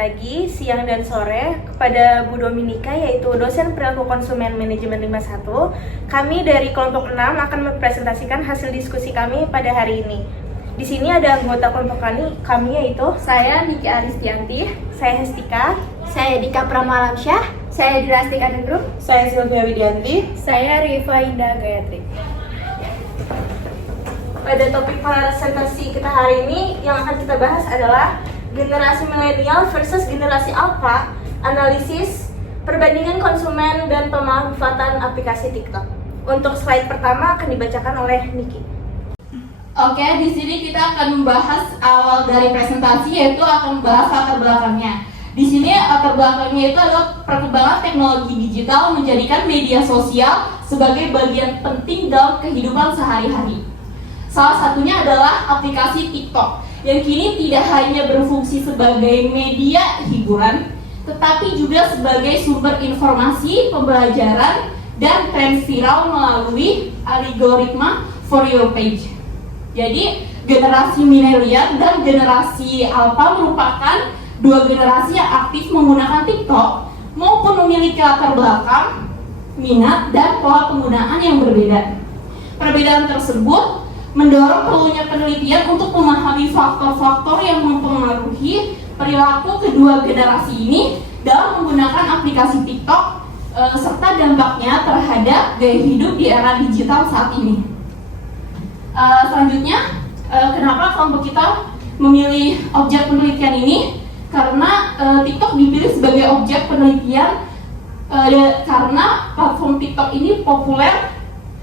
pagi, siang, dan sore kepada Bu Dominika, yaitu dosen perilaku konsumen manajemen 51. Kami dari kelompok 6 akan mempresentasikan hasil diskusi kami pada hari ini. Di sini ada anggota kelompok kami yaitu saya Niki Aristianti, saya Hestika, saya Dika Pramalamsyah, saya Drastik Anendrum, saya Sylvia Widianti, saya Riva Indah Gayatri. Pada topik presentasi kita hari ini yang akan kita bahas adalah generasi milenial versus generasi alpha, analisis, perbandingan konsumen, dan pemanfaatan aplikasi TikTok. Untuk slide pertama akan dibacakan oleh Niki. Oke, di sini kita akan membahas awal dari presentasi, yaitu akan membahas latar belakangnya. Di sini latar belakangnya itu adalah perkembangan teknologi digital menjadikan media sosial sebagai bagian penting dalam kehidupan sehari-hari. Salah satunya adalah aplikasi TikTok yang kini tidak hanya berfungsi sebagai media hiburan, tetapi juga sebagai sumber informasi, pembelajaran, dan tren viral melalui algoritma For Your Page. Jadi, generasi milenial dan generasi alpha merupakan dua generasi yang aktif menggunakan TikTok maupun memiliki latar belakang, minat, dan pola penggunaan yang berbeda. Perbedaan tersebut mendorong perlunya penelitian untuk memahami faktor-faktor yang mempengaruhi perilaku kedua generasi ini dalam menggunakan aplikasi TikTok serta dampaknya terhadap gaya hidup di era digital saat ini. Selanjutnya, kenapa kelompok kita memilih objek penelitian ini? Karena TikTok dipilih sebagai objek penelitian karena platform TikTok ini populer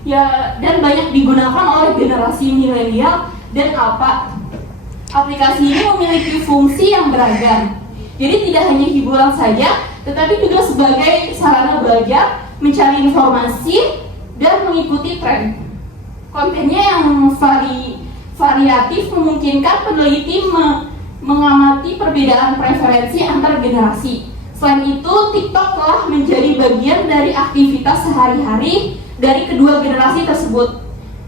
ya dan banyak digunakan oleh generasi milenial dan alpha. Aplikasi ini memiliki fungsi yang beragam. Jadi tidak hanya hiburan saja, tetapi juga sebagai sarana belajar, mencari informasi, dan mengikuti tren. Kontennya yang variatif memungkinkan peneliti mengamati perbedaan preferensi antar generasi. Selain itu, TikTok telah menjadi bagian dari aktivitas sehari-hari dari kedua generasi tersebut.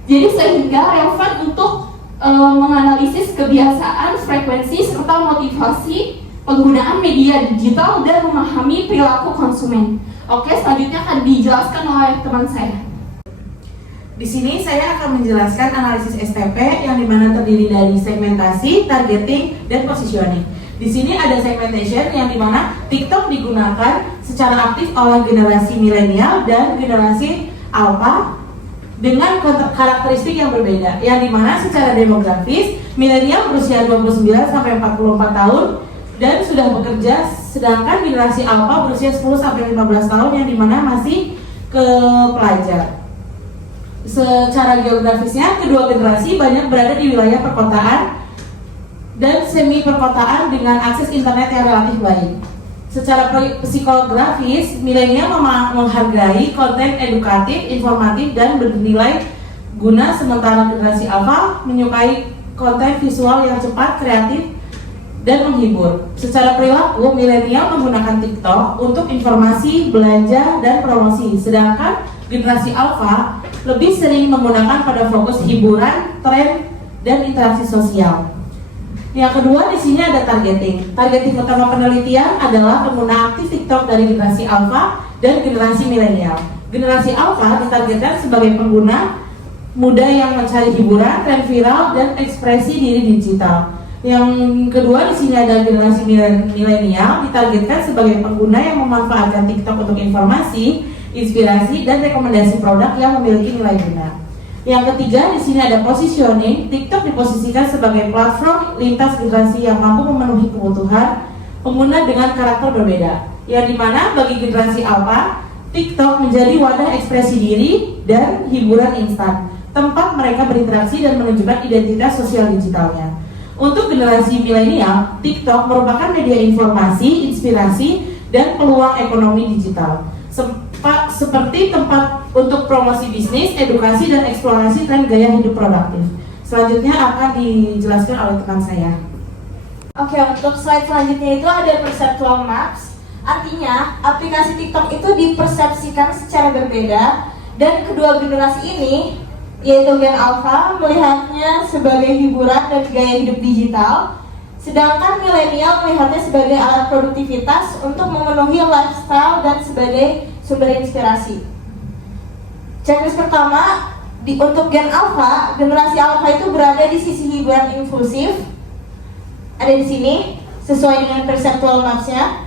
Jadi sehingga relevan untuk menganalisis kebiasaan, frekuensi, serta motivasi penggunaan media digital dan memahami perilaku konsumen. Oke, selanjutnya akan dijelaskan oleh teman saya. Di sini saya akan menjelaskan analisis STP yang dimana terdiri dari segmentasi, targeting, dan positioning. Di sini ada segmentation yang dimana TikTok digunakan secara aktif oleh generasi milenial dan generasi alpha dengan karakteristik yang berbeda, yang dimana secara demografis milenial berusia 29 sampai 44 tahun dan sudah bekerja, sedangkan generasi alpha berusia 10 sampai 15 tahun yang dimana masih ke pelajar. Secara geografisnya, kedua generasi banyak berada di wilayah perkotaan dan semi perkotaan dengan akses internet yang relatif baik. Secara psikografis, milenial menghargai konten edukatif, informatif, dan bernilai guna, sementara generasi alpha menyukai konten visual yang cepat, kreatif, dan menghibur. Secara perilaku, milenial menggunakan TikTok untuk informasi, belanja, dan promosi, sedangkan generasi alpha lebih sering menggunakan pada fokus hiburan, tren, dan interaksi sosial. Yang kedua, di sini ada targeting. Targeting utama penelitian adalah pengguna aktif TikTok dari generasi alpha dan generasi milenial. Generasi alpha ditargetkan sebagai pengguna muda yang mencari hiburan, tren viral, dan ekspresi diri digital. Yang kedua, di sini ada generasi milenial ditargetkan sebagai pengguna yang memanfaatkan TikTok untuk informasi, inspirasi, dan rekomendasi produk yang memiliki nilai guna. Yang ketiga, di sini ada positioning. TikTok diposisikan sebagai platform lintas generasi yang mampu memenuhi kebutuhan pengguna dengan karakter berbeda. Yang dimana bagi generasi alpha, TikTok menjadi wadah ekspresi diri dan hiburan instan, tempat mereka berinteraksi dan menunjukkan identitas sosial digitalnya. Untuk generasi milenial, TikTok merupakan media informasi, inspirasi, dan peluang ekonomi digital, seperti tempat untuk promosi bisnis, edukasi, dan eksplorasi tren gaya hidup produktif. Selanjutnya akan dijelaskan oleh teman saya. Oke, untuk slide selanjutnya itu ada perceptual maps. Artinya, aplikasi TikTok itu dipersepsikan secara berbeda dan kedua generasi ini, yaitu Gen Alpha, melihatnya sebagai hiburan dan gaya hidup digital, Sedangkan milenial melihatnya sebagai alat produktivitas untuk memenuhi lifestyle dan sebagai sumber inspirasi. Checklist pertama, untuk Gen Alpha, generasi Alpha itu berada di sisi hiburan impulsif. Ada di sini, sesuai dengan perceptual maps-nya.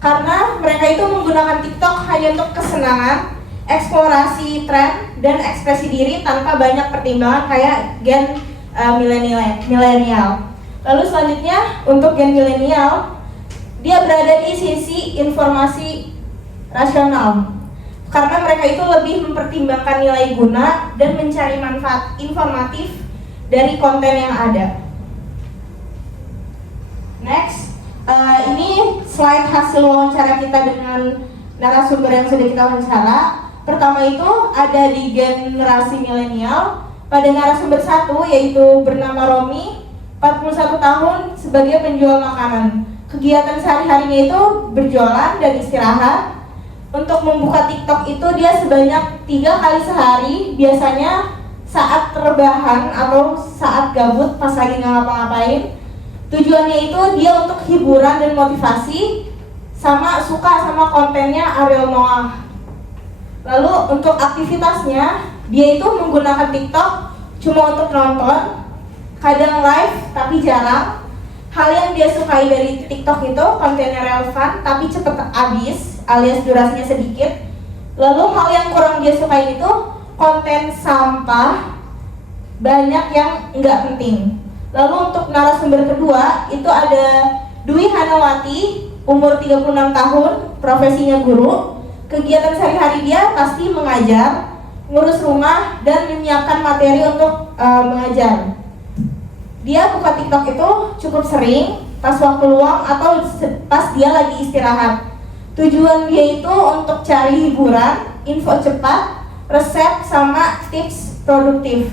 Karena mereka itu menggunakan TikTok hanya untuk kesenangan, eksplorasi tren, dan ekspresi diri tanpa banyak pertimbangan kayak Gen milenial. Lalu selanjutnya untuk Gen milenial, dia berada di sisi informasi rasional. Karena mereka itu lebih mempertimbangkan nilai guna dan mencari manfaat informatif dari konten yang ada. Next, ini slide hasil wawancara kita dengan narasumber yang sudah kita wawancara. Pertama itu ada di generasi milenial. Pada narasumber 1 yaitu bernama Romi, 41 tahun sebagai penjual makanan. Kegiatan sehari-harinya itu berjualan dan istirahat. Untuk membuka TikTok itu dia sebanyak 3 kali sehari, biasanya saat rebahan atau saat gabut pas lagi nggak ngapa-ngapain. Tujuannya itu dia untuk hiburan dan motivasi, sama suka sama kontennya Ariel Noah. Lalu untuk aktivitasnya, dia itu menggunakan TikTok cuma untuk nonton, kadang live tapi jarang. Hal yang dia sukai dari TikTok itu kontennya relevan tapi cepet habis alias durasinya sedikit. Lalu hal yang kurang dia sukai itu konten sampah, banyak yang nggak penting. Lalu untuk narasumber kedua itu ada Dwi Hanawati, umur 36 tahun, profesinya guru. Kegiatan sehari-hari dia pasti mengajar, ngurus rumah, dan menyiapkan materi untuk mengajar. Dia buka TikTok itu cukup sering, pas waktu luang atau pas dia lagi istirahat. Tujuan dia itu untuk cari hiburan, info cepat, resep, sama tips produktif.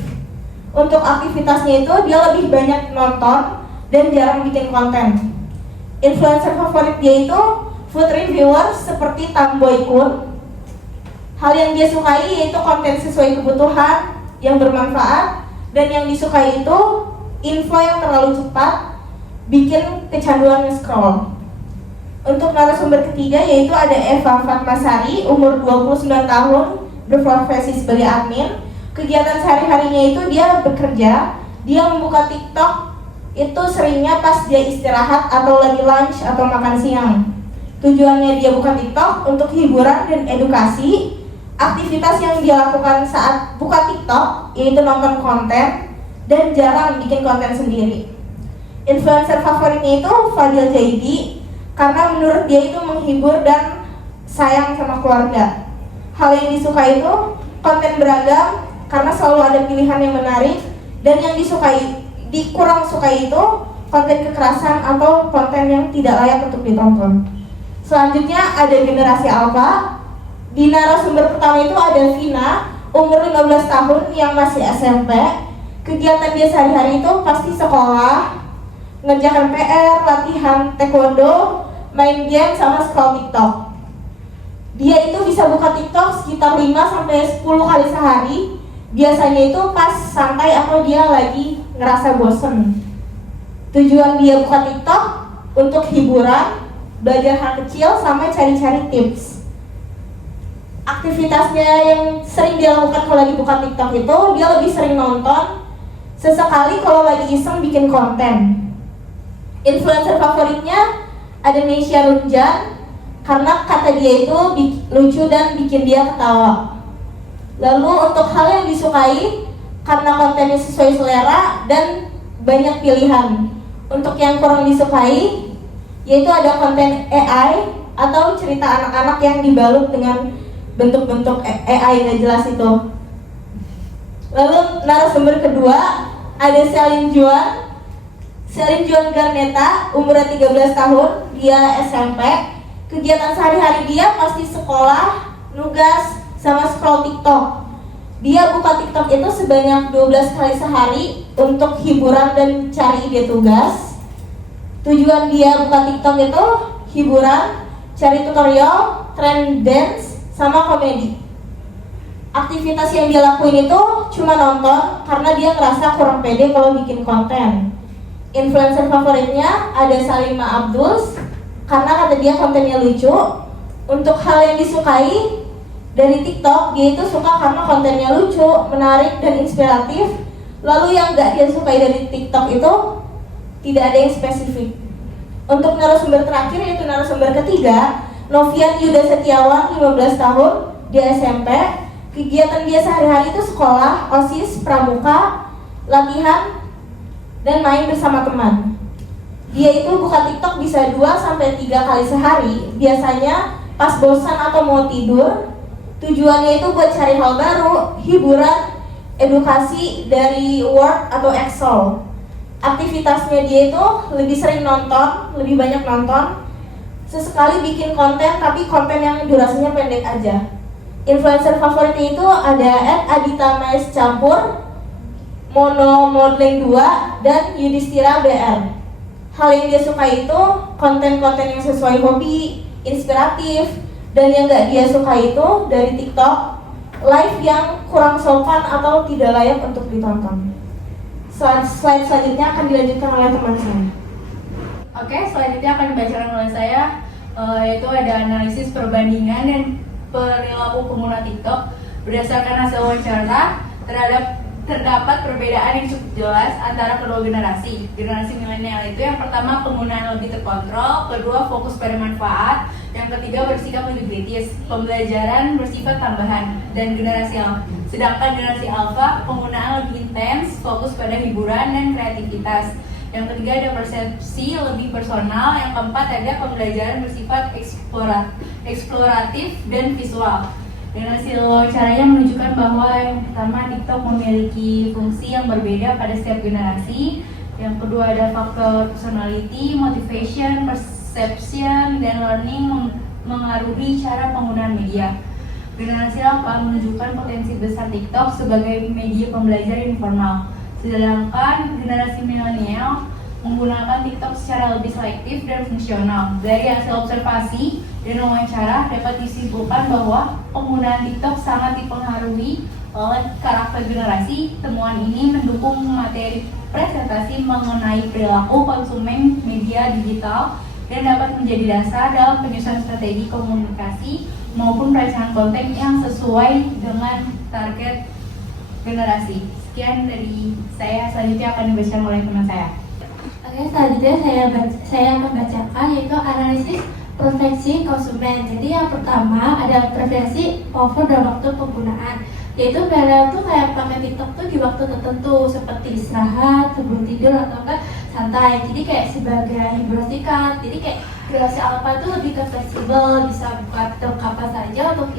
Untuk aktivitasnya itu dia lebih banyak nonton dan jarang bikin konten. Influencer favorit dia itu food reviewer seperti Tamboy Kun. Hal yang dia sukai yaitu konten sesuai kebutuhan, yang bermanfaat, dan yang disukai itu info yang terlalu cepat, bikin kecanduan nge-scroll. Untuk narasumber ketiga yaitu ada Eva Fatmasari, umur 29 tahun, berprofesi sebagai admin. Kegiatan sehari-harinya itu dia bekerja, dia membuka TikTok itu seringnya pas dia istirahat atau lagi lunch atau makan siang. Tujuannya dia buka TikTok untuk hiburan dan edukasi. Aktivitas yang dia lakukan saat buka TikTok yaitu nonton konten dan jarang bikin konten sendiri. Influencer favoritnya itu Fadil Jaidi karena menurut dia itu menghibur dan sayang sama keluarga. Hal yang disukai itu konten beragam karena selalu ada pilihan yang menarik, dan yang kurang sukai itu konten kekerasan atau konten yang tidak layak untuk ditonton. Selanjutnya ada generasi Alpha. Di narasumber pertama itu ada Vina, umur 15 tahun yang masih SMP. Kegiatan dia sehari-hari itu pasti sekolah, ngerjakan PR, latihan taekwondo, main game, sama scroll TikTok. Dia itu bisa buka TikTok sekitar 5-10 kali sehari. Biasanya itu pas santai atau dia lagi ngerasa bosen. Tujuan dia buka TikTok untuk hiburan, belajar hal kecil, sama cari-cari tips. Aktivitasnya yang sering dia lakukan kalau lagi buka TikTok itu dia lebih sering nonton, sesekali kalau lagi iseng bikin konten. Influencer favoritnya ada Nesya Runjan karena kata dia itu lucu dan bikin dia ketawa. Lalu untuk hal yang disukai karena kontennya sesuai selera dan banyak pilihan. Untuk yang kurang disukai yaitu ada konten AI atau cerita anak-anak yang dibalut dengan bentuk-bentuk AI gak jelas itu. Lalu narasumber kedua ada Celine Juan Garneta, umurnya 13 tahun, dia SMP. Kegiatan sehari-hari dia pasti sekolah, nugas, sama scroll TikTok. Dia buka TikTok itu sebanyak 12 kali sehari untuk hiburan dan cari ide tugas. Tujuan dia buka TikTok itu hiburan, cari tutorial, trend dance, sama komedi. Aktivitas yang dia lakuin itu cuma nonton karena dia ngerasa kurang pede kalau bikin konten. Influencer favoritnya ada Salima Abdul karena kata dia kontennya lucu. Untuk hal yang disukai dari TikTok, dia itu suka karena kontennya lucu, menarik, dan inspiratif. Lalu yang gak dia sukai dari TikTok itu tidak ada yang spesifik. Untuk narasumber terakhir, yaitu narasumber ketiga, Novian Yuda Setiawan, 15 tahun, dia SMP. Kegiatan dia sehari-hari itu sekolah, OSIS, pramuka, latihan, dan main bersama teman. Dia itu buka TikTok bisa 2-3 kali sehari. Biasanya pas bosan atau mau tidur. Tujuannya itu buat cari hal baru, hiburan, edukasi dari Word atau Excel. Aktivitasnya dia itu lebih sering nonton, lebih banyak nonton. Sesekali bikin konten, tapi konten yang durasinya pendek aja. Influencer favoritnya itu ada @Adita Mais Campur, Mono Modeling 2, dan Yudhistira BR. Hal yang dia suka itu konten-konten yang sesuai hobi, inspiratif, dan yang gak dia suka itu dari TikTok, live yang kurang sopan atau tidak layak untuk ditonton. Slide selanjutnya akan dilanjutkan oleh teman saya. Oke, selanjutnya akan dibacakan oleh saya, yaitu ada analisis perbandingan dan perilaku pengguna TikTok. Berdasarkan hasil wawancara, terdapat perbedaan yang cukup jelas antara kedua generasi. Generasi milenial itu yang pertama penggunaan lebih terkontrol, kedua fokus pada manfaat, yang ketiga bersikap lebih kritis, pembelajaran bersifat tambahan, dan sedangkan generasi alpha penggunaan lebih intens, fokus pada hiburan dan kreativitas. Yang ketiga ada persepsi lebih personal, yang keempat ada pembelajaran bersifat eksploratif dan visual. Dan hasil wawancaranya menunjukkan bahwa yang pertama TikTok memiliki fungsi yang berbeda pada setiap generasi. Yang kedua ada faktor personality, motivation, perception, dan learning mengaruhi cara penggunaan media. Generasi alpha menunjukkan potensi besar TikTok sebagai media pembelajaran informal. Sedangkan generasi milenial menggunakan TikTok secara lebih selektif dan fungsional. Dari hasil observasi dan wawancara dapat disimpulkan bahwa penggunaan TikTok sangat dipengaruhi oleh karakter generasi. Temuan ini mendukung materi presentasi mengenai perilaku konsumen media digital dan dapat menjadi dasar dalam penyusunan strategi komunikasi maupun perencanaan konten yang sesuai dengan target generasi. Sekian dari saya, selanjutnya akan dibacakan oleh teman saya. Oke, selanjutnya saya akan bacakan yaitu analisis preferensi konsumen. Jadi yang pertama ada preferensi over dan waktu penggunaan. Yaitu mereka tuh kayak pakai TikTok tuh di waktu tertentu seperti istirahat, sebelum tidur atau enggak santai. Jadi kayak sebagai hiburan singkat. Jadi kayak generasi alpha tuh lebih ke fleksibel, bisa buka TikTok kapan saja untuk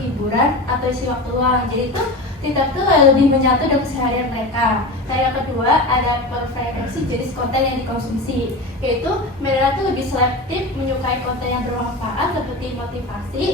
hiburan atau isi waktu luang. Jadi itu TikTok tuh lebih menyatu dengan keseharian mereka. Nah yang kedua ada preferensi jenis konten yang dikonsumsi, yaitu mereka tuh lebih selektif menyukai konten yang bermanfaat seperti motivasi,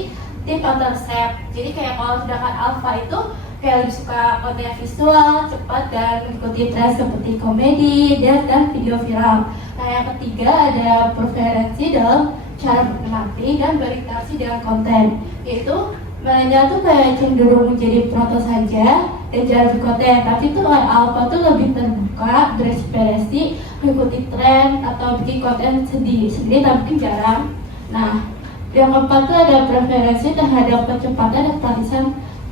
tips atau resep. Jadi kayak kalau sedangkan alpha itu kayak lebih suka konten yang visual, cepat dan mengikuti tren seperti komedi, dan video viral. Nah yang ketiga ada preferensi dalam cara berinteraksi dan berinteraksi dengan konten, yaitu milenial tuh kayak cenderung menjadi proto saja dan jarang berkonten, tapi tuh kayak alpha tuh lebih terbuka, berekspresi, mengikuti tren atau bikin konten sendiri tapi jarang. Nah, yang keempat tuh ada preferensi terhadap kecepatan dan praktisan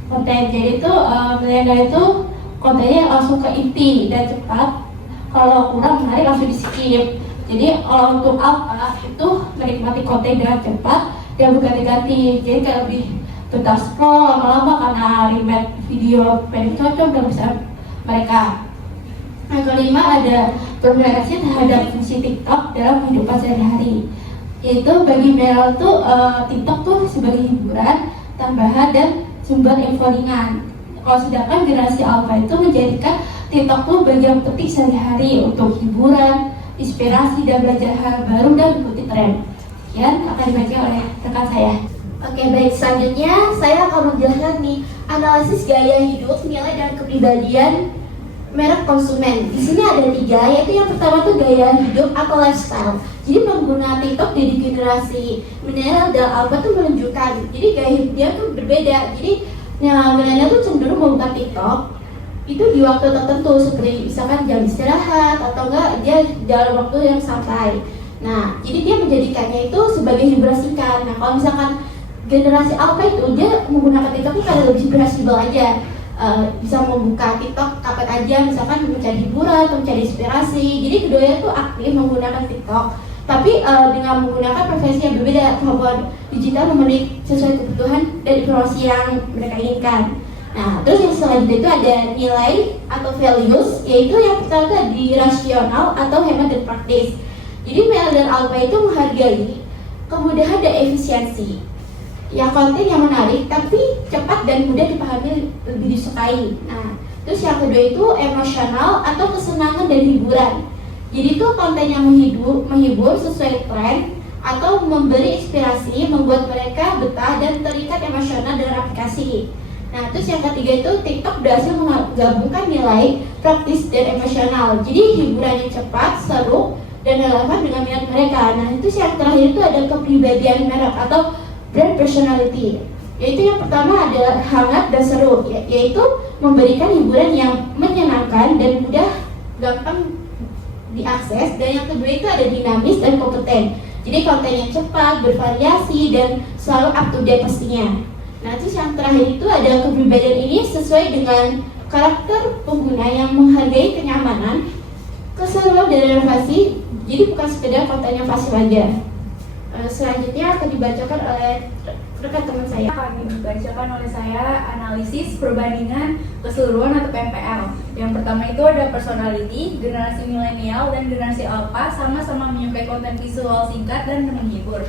konten. Jadi tuh milenial itu kontennya langsung ke inti dan cepat. Kalau kurang menarik langsung di skip. Jadi kalau untuk alpha itu menikmati konten dengan cepat dan berganti-ganti. Jadi kayak lebih tetap scroll lama-lama karena remake video pendek cocok dan bisa mereka. Yang kelima ada preferensi terhadap fungsi TikTok dalam kehidupan sehari-hari. Yaitu bagi mereka tuh TikTok tuh sebagai hiburan, tambahan dan sumber info ringan. Kalau sedangkan generasi alpha itu menjadikan TikTok tuh bagian penting sehari-hari untuk hiburan, inspirasi dan belajar hal baru dan mengikuti tren. Sekian akan dibaca oleh rekan saya. Oke, baik, selanjutnya saya akan menjelaskan nih analisis gaya hidup, nilai dan kepribadian merek konsumen. Di sini ada 3, yaitu yang pertama tuh gaya hidup atau lifestyle. Jadi pengguna TikTok dari generasi milenial dan alpha tuh menunjukkan, jadi gaya hidup dia tuh berbeda. Jadi milenial tuh cenderung membuka TikTok itu di waktu tertentu seperti misalkan jam istirahat atau enggak dia dalam waktu yang santai. Nah, jadi dia menjadikannya itu sebagai hiburan singkat. Nah, kalau misalkan generasi alpha itu dia menggunakan TikTok itu karena lebih fleksibel aja. Bisa membuka TikTok kapan aja, misalkan mencari hiburan atau mencari inspirasi. Jadi keduanya tuh aktif menggunakan TikTok, tapi dengan menggunakan preferensi yang berbeda. Kemampuan digital memenuhi sesuai kebutuhan dan informasi yang mereka inginkan. Nah, terus yang selanjutnya itu ada nilai atau values, yaitu yang pertama itu ada di rasional atau hemat dan praktis. Jadi male dan alpha itu menghargai kemudahan dan efisiensi. Ya, konten yang menarik tapi cepat dan mudah dipahami lebih disukai. Nah, terus yang kedua itu emosional atau kesenangan dan hiburan. Jadi itu konten yang menghibur sesuai tren atau memberi inspirasi, membuat mereka betah dan terikat emosional dengan aplikasi. Nah, terus yang ketiga itu TikTok berhasil menggabungkan nilai praktis dan emosional. Jadi hiburan yang cepat, seru, dan relevan dengan minat mereka. Nah, itu yang terakhir itu ada kepribadian merek atau brand personality. Yaitu yang pertama adalah hangat dan seru, yaitu memberikan hiburan yang menyenangkan dan mudah gampang diakses. Dan yang kedua itu ada dinamis dan kompeten. Jadi konten yang cepat, bervariasi, dan selalu up to date pastinya. Nah, terus yang terakhir itu ada kepribadian ini sesuai dengan karakter pengguna yang menghargai kenyamanan, keseruan dan inovasi. Jadi bukan sekedar konten yang pasif aja. Selanjutnya akan dibacakan oleh rekan teman saya. Akan dibacakan oleh saya analisis perbandingan keseluruhan atau PMPL. Yang pertama itu ada personality, generasi milenial dan generasi alpha sama-sama menyukai konten visual singkat dan menghibur.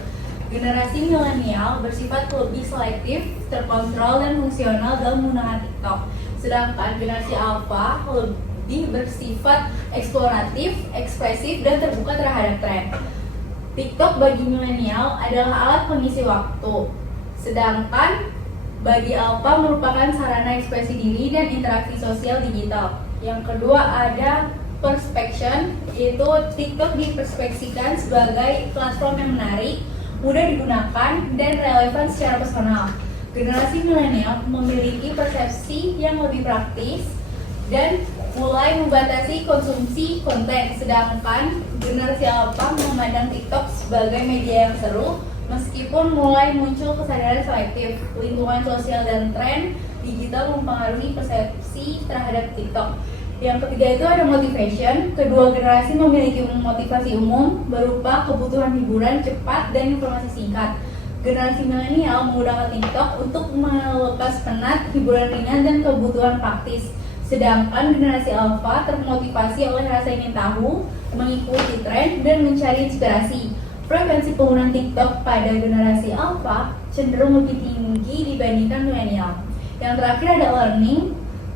Generasi milenial bersifat lebih selektif, terkontrol dan fungsional dalam menggunakan TikTok. Sedangkan generasi alpha lebih bersifat eksploratif, ekspresif dan terbuka terhadap tren. TikTok bagi milenial adalah alat pengisi waktu, sedangkan bagi alpha merupakan sarana ekspresi diri dan interaksi sosial digital. Yang kedua ada perspection, yaitu TikTok diperspeksikan sebagai platform yang menarik, mudah digunakan, dan relevan secara personal. Generasi milenial memiliki persepsi yang lebih praktis dan mulai membatasi konsumsi konten, sedangkan generasi alpha memandang TikTok sebagai media yang seru meskipun mulai muncul kesadaran selektif. Lingkungan sosial dan tren digital mempengaruhi persepsi terhadap TikTok. Yang ketiga itu ada motivation. Kedua generasi memiliki motivasi umum berupa kebutuhan hiburan cepat dan informasi singkat. Generasi milenial menggunakan TikTok untuk melepas penat, hiburan ringan, dan kebutuhan praktis. Sedangkan generasi alpha termotivasi oleh rasa ingin tahu, mengikuti tren, dan mencari inspirasi. Frekuensi penggunaan TikTok pada generasi alpha cenderung lebih tinggi dibandingkan milenial. Yang terakhir ada learning.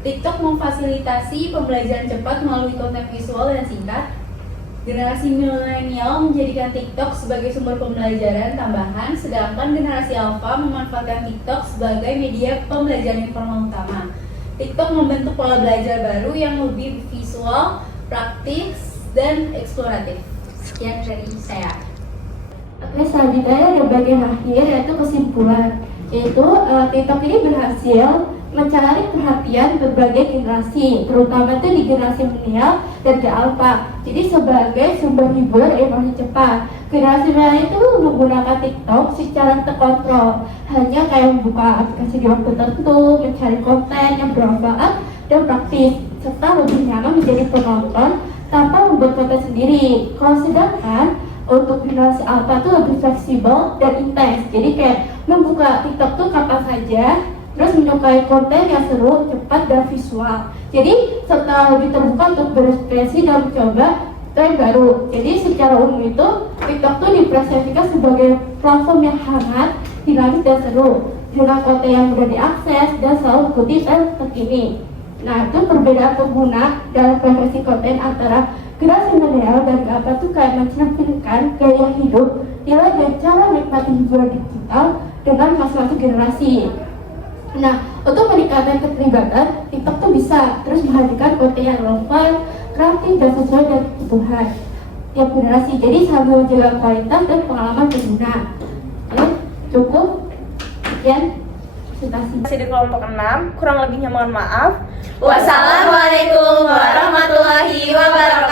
TikTok memfasilitasi pembelajaran cepat melalui konten visual dan singkat. Generasi milenial menjadikan TikTok sebagai sumber pembelajaran tambahan, sedangkan generasi alpha memanfaatkan TikTok sebagai media pembelajaran informal utama. TikTok membentuk pola belajar baru yang lebih visual, praktis, dan eksploratif. Sekian dari saya. Oke, selanjutnya ada bagian akhir yaitu kesimpulan. Yaitu TikTok ini berhasil mencari perhatian berbagai generasi, terutama itu di generasi milenial dan ke alpha. Jadi sebagai sumber hiburan informasi cepat. Generasi milenial itu menggunakan TikTok secara terkontrol, hanya kayak membuka aplikasi di waktu tertentu, mencari konten yang bermanfaat dan praktis, serta lebih nyaman menjadi penonton tanpa membuat konten sendiri. Kalau sedangkan untuk generasi alpha itu lebih fleksibel dan intens. Jadi kayak membuka TikTok tuh kapan saja, terus menyukai konten yang seru, cepat, dan visual. Jadi serta lebih terbuka untuk berekspresi dan mencoba tren baru. Jadi secara umum itu TikTok tuh dipresentasikan sebagai platform yang hangat, dinamis, dan seru, dengan konten yang mudah diakses dan selalu mengikuti tren terkini. Nah, itu perbedaan pengguna dalam preferensi konten antara generasi milenial dan alpha tuh kayak mencerminkan gaya hidup, nilai dan cara menikmati hiburan digital dengan masing-masing generasi. Nah, untuk meningkatkan keterlibatan, TikTok tuh bisa terus menghadirkan konten yang relevan, kreatif, dan sesuai dengan kebutuhan tiap generasi. Jadi sambil menjaga kualitas dan pengalaman pengguna. Oke, cukup. Sekian presentasi. Masih di kelompok 6, kurang lebihnya mohon maaf. Wassalamualaikum warahmatullahi wabarakatuh.